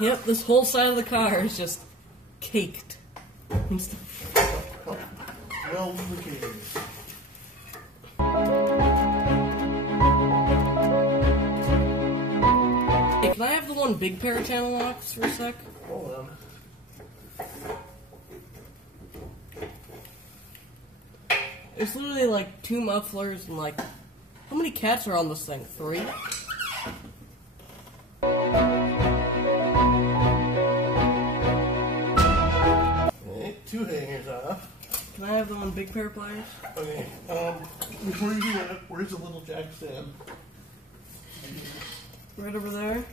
Yep, this whole side of the car is just caked. Well lubricated. Hey, can I have the one big pair of channel locks for a sec? Hold on. It's literally like 2 mufflers and like... How many cats are on this thing? 3? Okay, 2 hangers off. Can I have the one big pair of pliers? Okay, before you do that, where's the little jack stand? Right over there.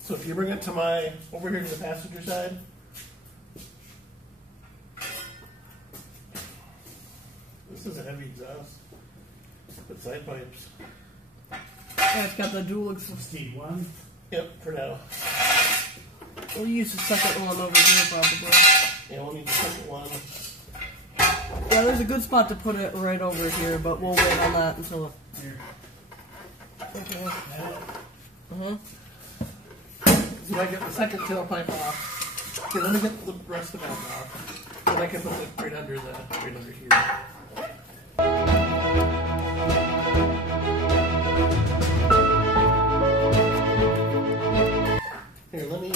So if you bring it to over here to the passenger side. This is a heavy exhaust. But side pipes. Yeah, it's got the dual exhaust. Steve, one? Yep, for now. We'll use the second one over here probably. Yeah, we'll need the second one. Yeah, there's a good spot to put it right over here, but we'll wait on that until... Here. Okay. So I get the second tailpipe off. Okay, let me get the rest of that off. Then I can put it right under here. Here, let me...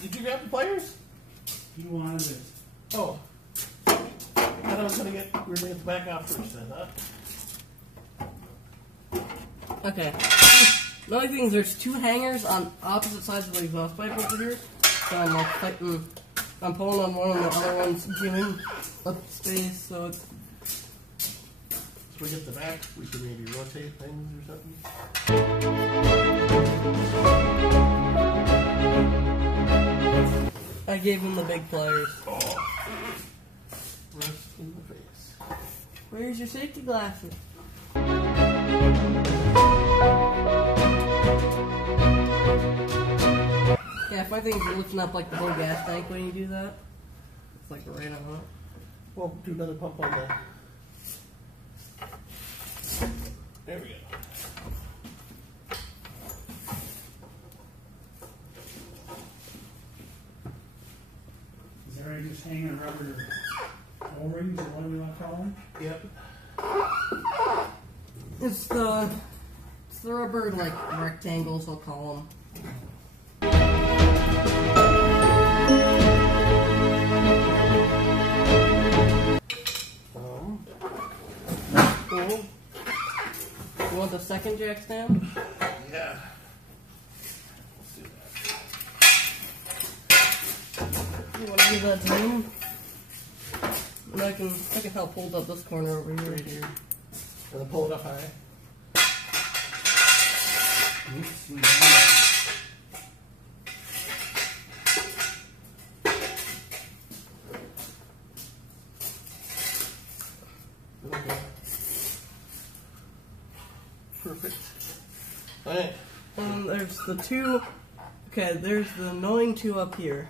Did you grab the pliers? You wanted it. Oh. I thought I was going to get... We were going to get the back off first then, huh? Okay. The only thing is there's 2 hangers on opposite sides of the exhaust pipe over here. So I'm like fighting... I'm pulling on one and the other one's giving up space, so it's... So we get the back, we can maybe rotate things or something. I gave him the big pliers. Oh. Rest in the face. Where's your safety glasses? Yeah, if I think you're lifting up like the whole gas tank when you do that, it's like right on it. Well, do another pump on that. There we go. Is there any just hanging rubber O-rings or what do we want to call them? Yep. It's the rubber like rectangles, I'll call them. Cool. You want the second jack stand? Yeah. You want to give that to me? And I can help hold up this corner over here. Right here. And then pull it up high. Oops, we Okay. Perfect. Alright. There's the 2. Okay, there's the annoying 2 up here.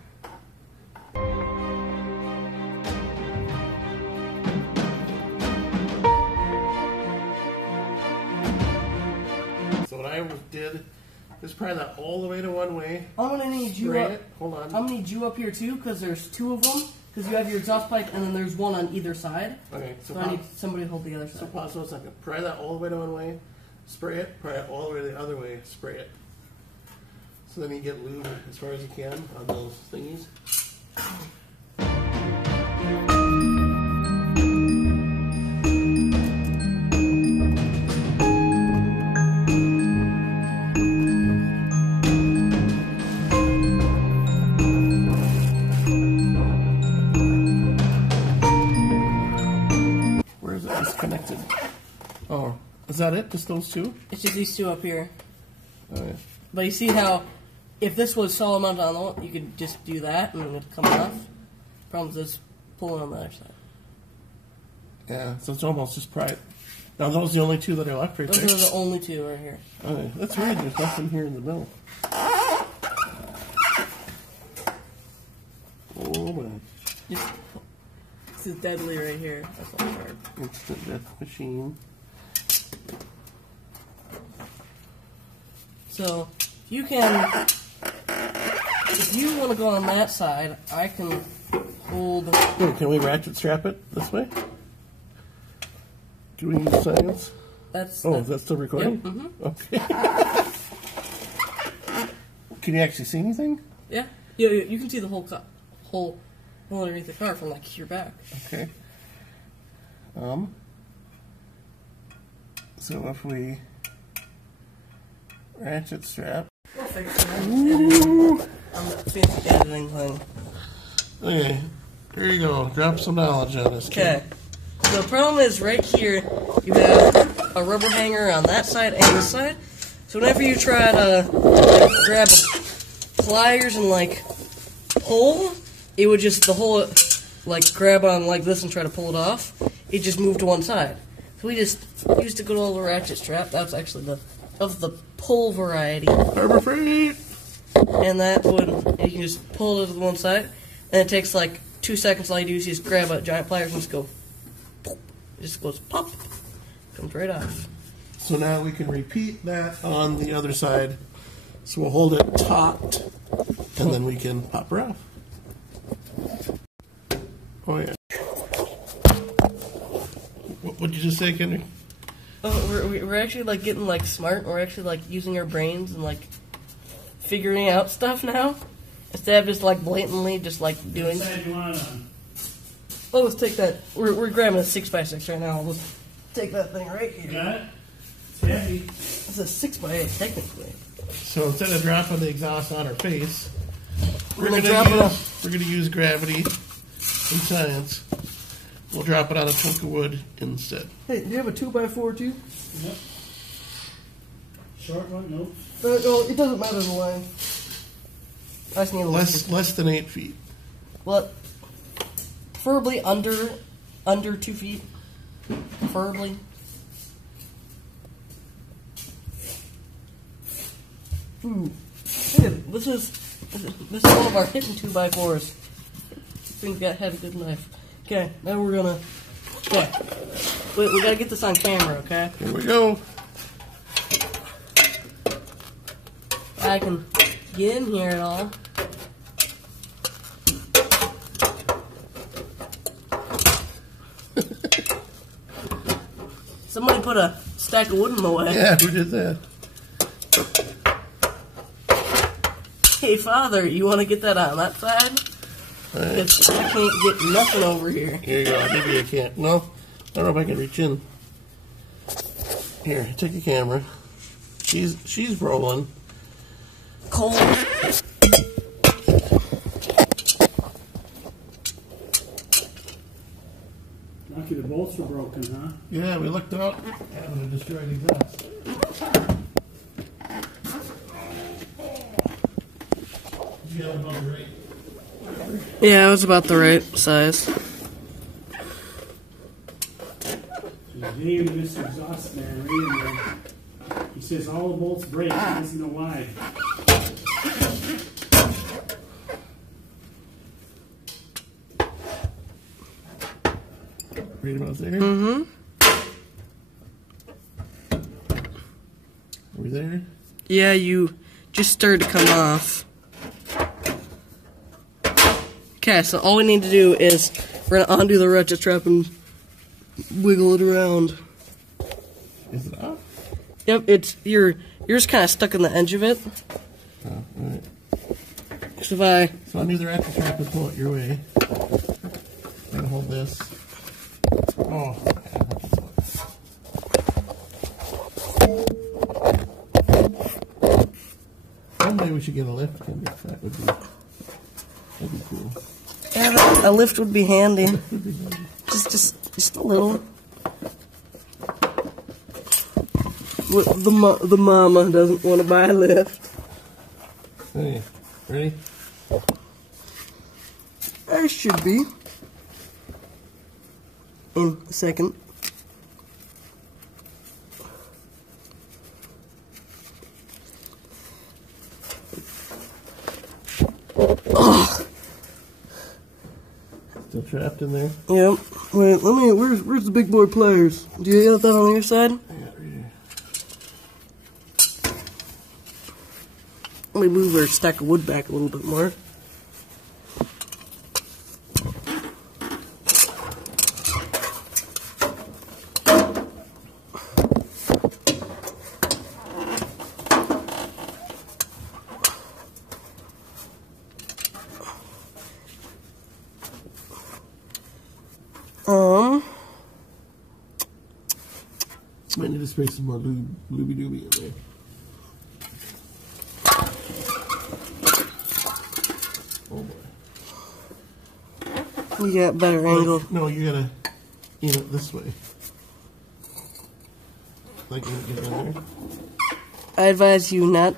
So what I did is pry that all the way to one way. I'm gonna need you Spray up. it. Hold on. I'm gonna need you up here too, because there's 2 of them. Because you have your exhaust pipe, and then there's one on either side. Okay, So I need somebody to hold the other So side. pause 1 second. Pry that all the way to one way, spray it, pry it all the way the other way, spray it. So then you get lube as far as you can on those thingies. Where is it disconnected? Oh, is that it? Just those 2? It's just these 2 up here. Okay. But you see how, if this was solid mounted on the wall, you could just do that and it would come off. Problem is pulling on the other side. Yeah, so it's almost just pry it. Now those are the only 2 that are left right Those there? are the only 2 right here. Okay, that's weird. There's nothing here in the middle. Oh man. Just, this is deadly right here. That's all hard. Instant death machine. So, you can if you want to go on that side, I can hold. Here, can we ratchet strap it this way? Do we use science? That's. Oh, is that still recording? Yep, mm-hmm. Okay. Can you actually see anything? Yeah. Yeah, you can see the whole underneath the car from like your back. Okay. So if we ratchet strap. We'll fix it. I'm the fancy editing thing. Okay. Here you go. Drop some knowledge on us. Okay. So the problem is right here, you have a rubber hanger on that side and this side. So whenever you try to grab pliers and like pull, it would just, the whole, like grab on like this and try to pull it off. It just moved to one side. So we just used a good old ratchet strap. That was actually of the pull variety. Harbor Freight! And that would, you can just pull it to the one side. And it takes like 2 seconds. All you do is just grab a giant pliers and just go, pop. It just goes pop. Comes right off. So now we can repeat that on the other side. So we'll hold it taut, and then we can pop her off. Oh yeah. What did you just say, Kendrick? Oh, we're actually like getting like smart. We're actually like using our brains and like figuring out stuff now instead of just like blatantly just like doing. What side you want it on? Oh, let's take that. We're grabbing a 6x6 right now. Let's take that thing right here. Got it? It's heavy. It's a 6x8 technically. So instead of dropping the exhaust on her face, We're gonna drop it we're gonna use gravity and science. We'll drop it on a chunk of wood instead. Hey, do you have a 2x4 too? Yep. Short one? Nope. No, it doesn't matter the line. I just need a Less than 8 feet. Well, preferably under 2 feet. Preferably. Ooh. Hey, this is one of our hidden 2x4s. Things had a good life. Okay, now we're gonna. Okay, we gotta get this on camera. Okay. Here we go. I can get in here at all. Somebody put a stack of wood in the way. Yeah, who did that? Hey, Father, you want to get that on that side? Right. Because I can't get nothing over here. Here you go. Maybe I can't. No, I don't know if I can reach in. Here, take a camera. She's rolling. Cold. Lucky the bolts were broken, huh? Yeah, we looked out. Having a destroyed exhaust. You got about the right. Yeah, it was about the right size. Dave, Mr. Exhaust Man, reading there. He says all the bolts break. He doesn't know why. Read about there. Mm-hmm. Are we there? Yeah, you just started to come off. Okay, so all we need to do is we're gonna undo the ratchet strap and wiggle it around. Is it up? Yep, you're just kind of stuck in the edge of it. Oh, all right. So if So undo the ratchet strap and pull it your way. I'm gonna hold this. Oh. Someday we should get a lift, Kendrick. That'd be cool. yeah, a lift would be handy. Just a little. The mama doesn't want to buy a lift. Hey, ready? I should be. In a second. Oh. Still trapped in there? Yep. Wait, where's the big boy pliers? Do you have that on your side? I got it right here. probably move our stack of wood back a little bit more. Might need to spray some more looby dooby in there. Oh boy. You got better angle. No, you gotta aim it this way. Like you get in there. I advise you not.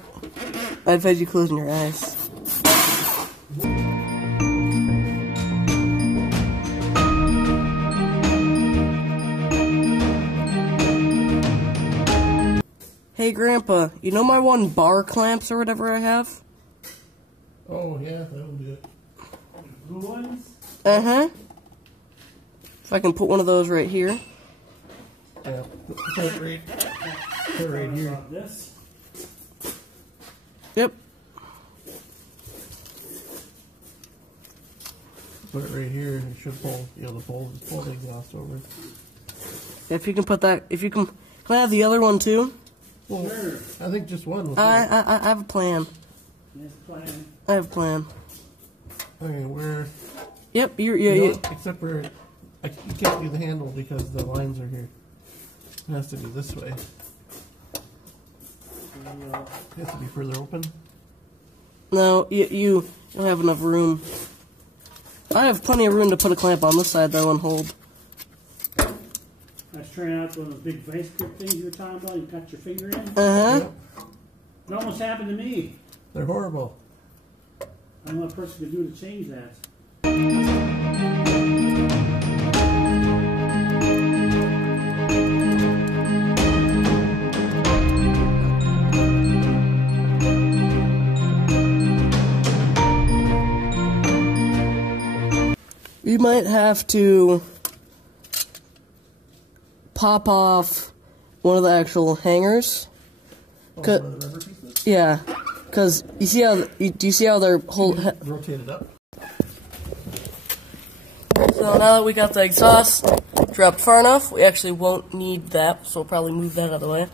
I advise you closing your eyes. Hey Grandpa, you know my one bar clamps or whatever I have? Oh yeah, that'll do it. Blue ones? Uh-huh. If I can put one of those right here. Yeah, put it right here. This? Yep. Put it right here. It should pull, the pull the exhaust over. If you can put that, can I have the other one too? Well, Sure. I think just one. I have a plan. Yes, plan. I have a plan. Okay, where? Yep, Except for you can't do the handle because the lines are here. It has to be this way. It has to be further open. No, you don't have enough room. I have plenty of room to put a clamp on this side though and hold. I was trying out one of those big vice grip things you were talking about. You cut your finger in. Uh-huh. Yep. It almost happened to me. They're horrible. I don't know what a person could do to change that. You might have to pop off one of the actual hangers. Oh, one of the rubber pieces? Yeah, because you see how do you see how they're Rotate it up. So now that we got the exhaust dropped far enough, we actually won't need that, so we'll probably move that out of the way.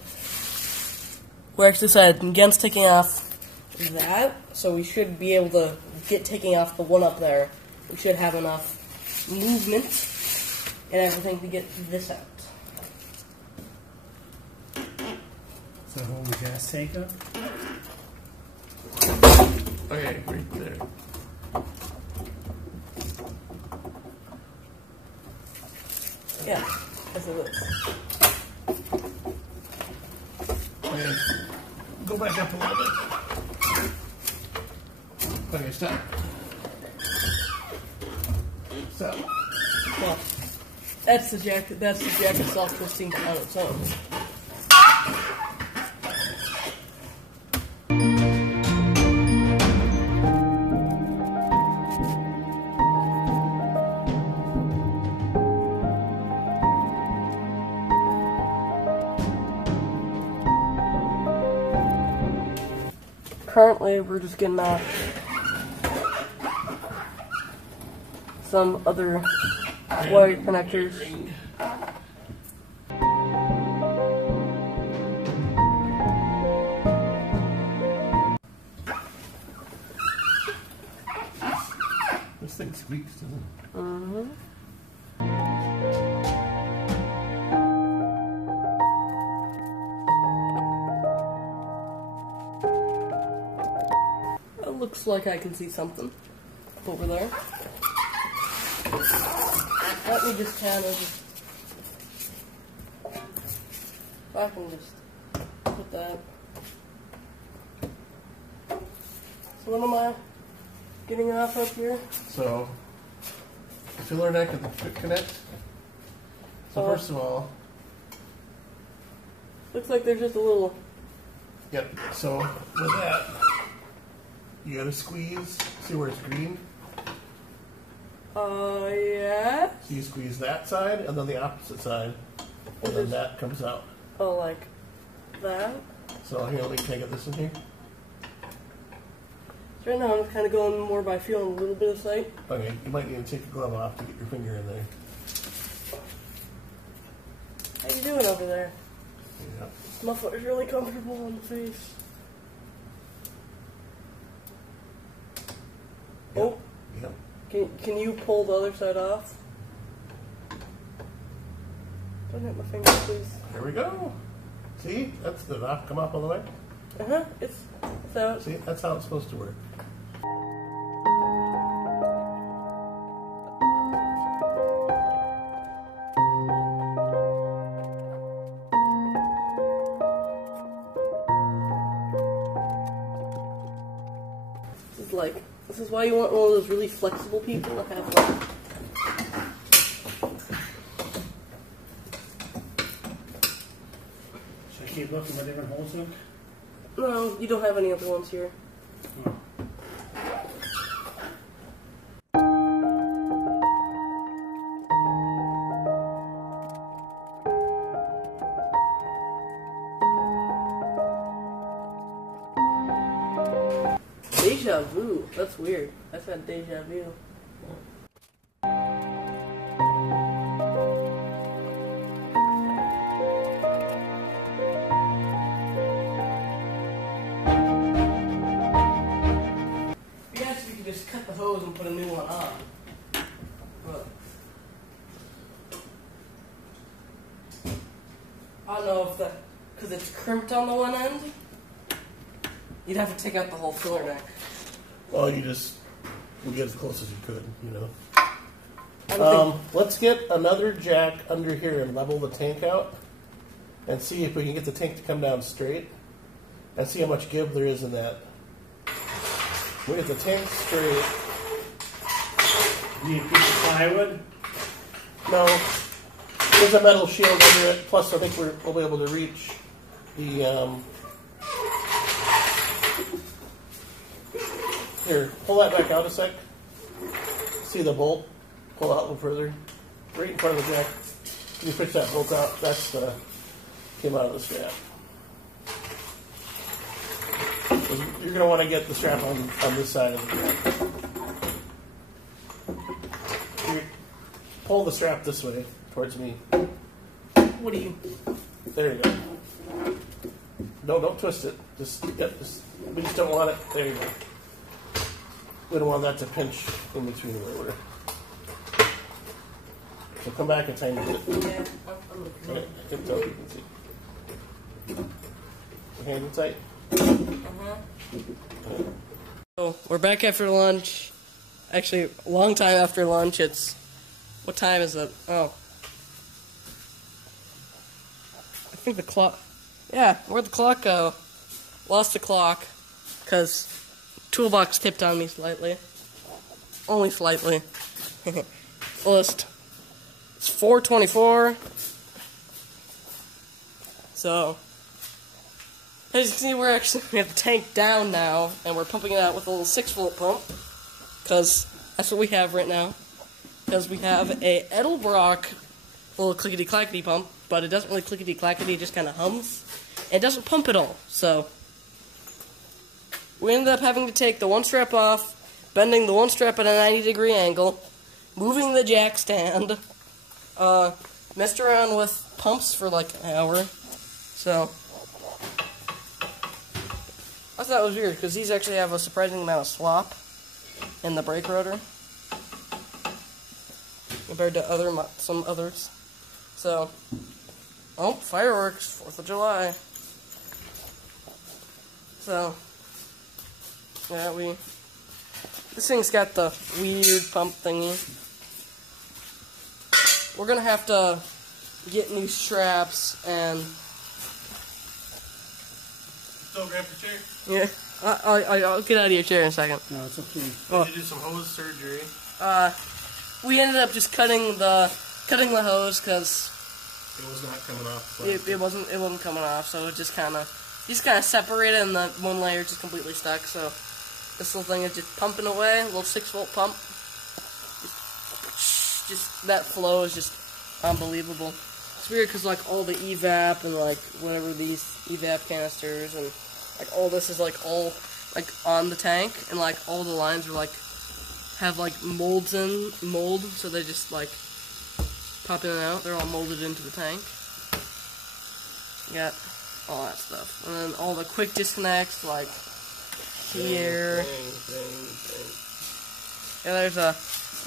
We're actually decided against taking off that, so we should be able to get taking off the one up there. We should have enough movement and everything to get this out. So hold the gas tank up. Okay, right there. Yeah, that's it is. Okay, go back up a little bit. Okay, stop. Stop. Well, that's the jacket self-twisting on its own. Currently, we're just getting off some other wire connectors. This thing squeaks, doesn't it? Mm-hmm. It looks like I can see something over there. Let me just kind of if I can just put that. So what am I getting off up here? So, the filler neck and the quick connect. So first of all, looks like there's just a little. yep. So with that, you gotta squeeze. See where it's green? Yeah. So you squeeze that side and then the opposite side, and then that comes out. Oh, like that? So here, let me take it this in here. So right now I'm kind of going more by feeling a little bit of sight. Okay, you might need to take the glove off to get your finger in there. How you doing over there? Yeah. This muffler is really comfortable on the face. Yep. Oh. Yep. Can you pull the other side off? Don't hit my finger, please. There we go. See? That's the knob come up all the way. Uh-huh. It's out. See? That's how it's supposed to work. This is why you want one of those really flexible people to have like. Should I keep looking for different holes, Hook? No, you don't have any other ones here. Oh. Deja vu. That's weird. I've had deja vu. Yes, you can just cut the hose and put a new one on. But I don't know if that, because it's crimped on the one end, you'd have to take out the whole filler neck. Well, you just we'll get as close as you could, you know. I don't Let's get another jack under here and level the tank out and see if we can get the tank to come down straight and see how much give there is in that. We get the tank straight. Do you need a piece of plywood? No, there's a metal shield under it. Plus, I think we'll be able to reach the. Here, pull that back out a sec. See the bolt? Pull out a little further. Right in front of the jack. Can you push that bolt out? That's the came out of the strap. You're going to want to get the strap on this side of the jack. Pull the strap this way towards me. What do you? There you go. No, don't twist it. Just we just don't want it. There you go. We don't want that to pinch in between the order. So come back a tiny bit. Yeah. Okay, tip toe, you can see. Your hands in tight. So we're back after lunch. Actually, a long time after lunch. It's what time is it? Oh, I think the clock. Yeah, where'd the clock go? Lost the clock because toolbox tipped on me slightly. Only slightly. List. It's 4:24. So, as you can see, we have the tank down now, and we're pumping it out with a little 6-volt pump, because that's what we have right now. Because we have a Edelbrock little clickety-clackety pump, but it doesn't really clickety-clackety, it just kind of hums. It doesn't pump at all, so we ended up having to take the one strap off, bending the one strap at a 90-degree angle, moving the jack stand, messed around with pumps for like an hour, so I thought it was weird, because these actually have a surprising amount of slop in the brake rotor compared to some others. So, oh, fireworks, 4th of July. So, yeah, this thing's got the weird pump thingy. We're gonna have to get new straps and. Still grab the chair? Yeah, I'll get out of your chair in a second. No, it's okay. Did you do some hose surgery? We ended up just cutting the hose because It was not coming off. it wasn't coming off, so it just kind of separated, and the one layer just completely stuck. So this little thing is just pumping away, a little 6-volt pump. Just that flow is just unbelievable. It's weird because like all the evap and like whatever these evap canisters and like all this is like all like on the tank, and like all the lines are like have like mold, so they just like pop in and out. They're all molded into the tank. You got all that stuff, and then all the quick disconnects like here. Yeah, there's a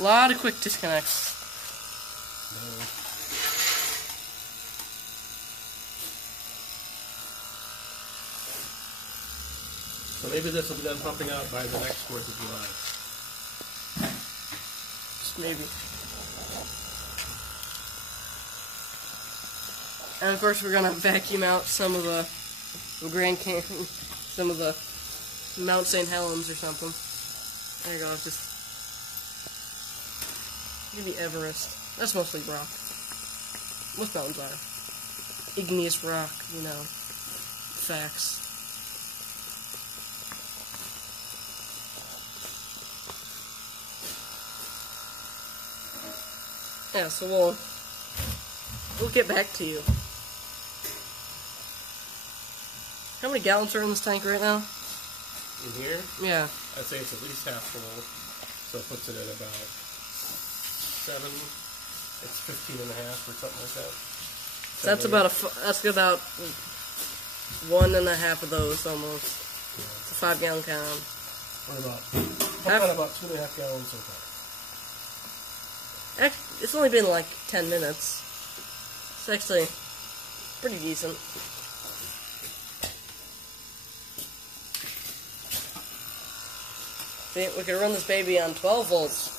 lot of quick disconnects. So maybe this will be done pumping out by the next 4th of July. Just maybe. And of course, we're gonna vacuum out some of the Grand Canyon, some of the Mount St. Helens or something. There you go. Just maybe Everest. That's mostly rock. Most mountains are igneous rock. You know, facts. Yeah, so we'll get back to you. How many gallons are in this tank right now? In here? Yeah. I'd say it's at least half full, so it puts it at about 7. It's 15 and a half or something like that. So that's about that's about 1.5 of those almost. Yeah. It's a 5-gallon can. Or about 2.5 gallons so far. It's only been like 10 minutes. It's actually pretty decent. See, we could run this baby on 12 volts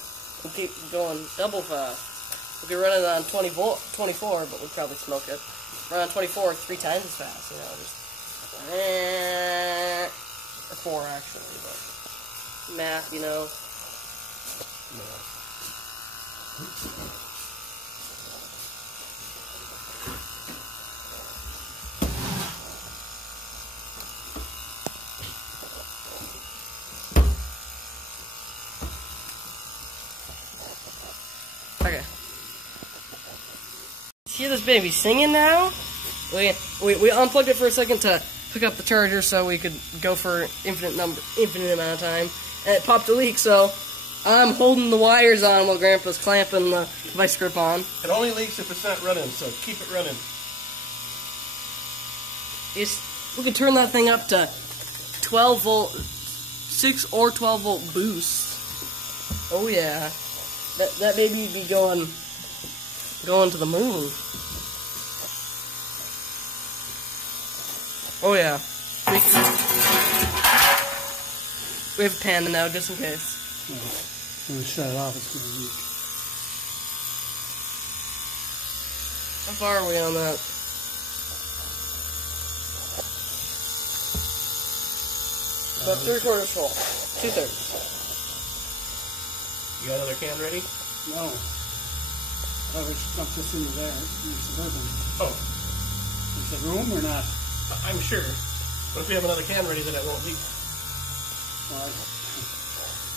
and keep going double fast. We could run it on 24, but we'd probably smoke it. Run on 24 3 times as fast, you know, just or 4 actually, but math, you know. Yeah. Okay. See this baby singing now? We unplugged it for a second to hook up the charger so we could go for infinite amount of time, and it popped a leak. So I'm holding the wires on while Grandpa's clamping the vice grip on. It only leaks if it's not running, so keep it running. We could turn that thing up to 12 volt, 6 or 12 volt boost. Oh yeah, that baby be going to the moon. Oh yeah. We have a panda now, just in case. I'm going to shut it off. It's going to leak. How far are we on that? About 3/4 full. 2/3. You got another can ready? No. Oh, we should dump this into there. In the Suburban. Oh. Is there room or not? I'm sure. But if we have another can ready, then it won't leak. Well,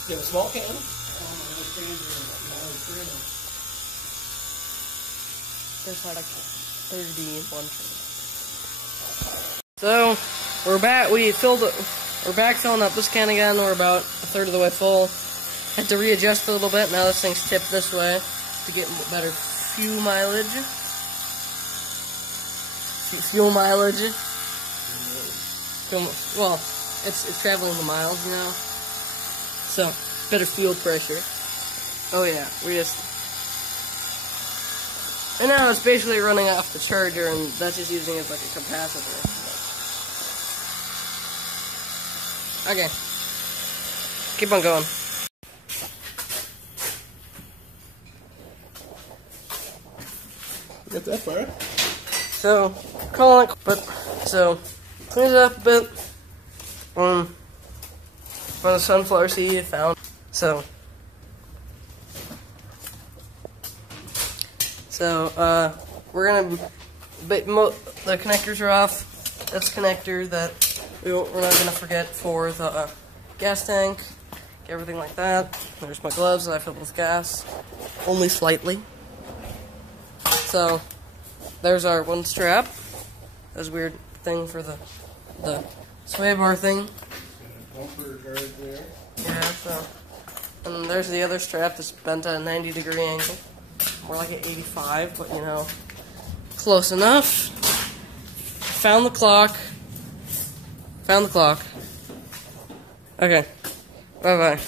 You have a small can? There's like 30 bunches. So, we're back. We're back filling up this can again. We're about 1/3 of the way full. Had to readjust a little bit. Now this thing's tipped this way to get better fuel mileage. Fuel mileage. Well, it's traveling the miles, you know. So, better fuel pressure. Oh yeah, and now it's basically running off the charger, and that's just using it as like a capacitor. Okay. Keep on going. Get that far. So, calling it, but, so, clean it up a bit. From the sunflower seed I found. So, we're gonna, the connectors are off. That's a connector that we're not gonna forget for the gas tank. Everything like that. There's my gloves that I filled with gas. Only slightly. So, there's our one strap. That's a weird thing for the sway bar thing. bumper guard there. Yeah, so. And there's the other strap that's bent at a 90-degree angle. More like an 85, but you know, close enough. Found the clock. Found the clock. Okay. Bye-bye.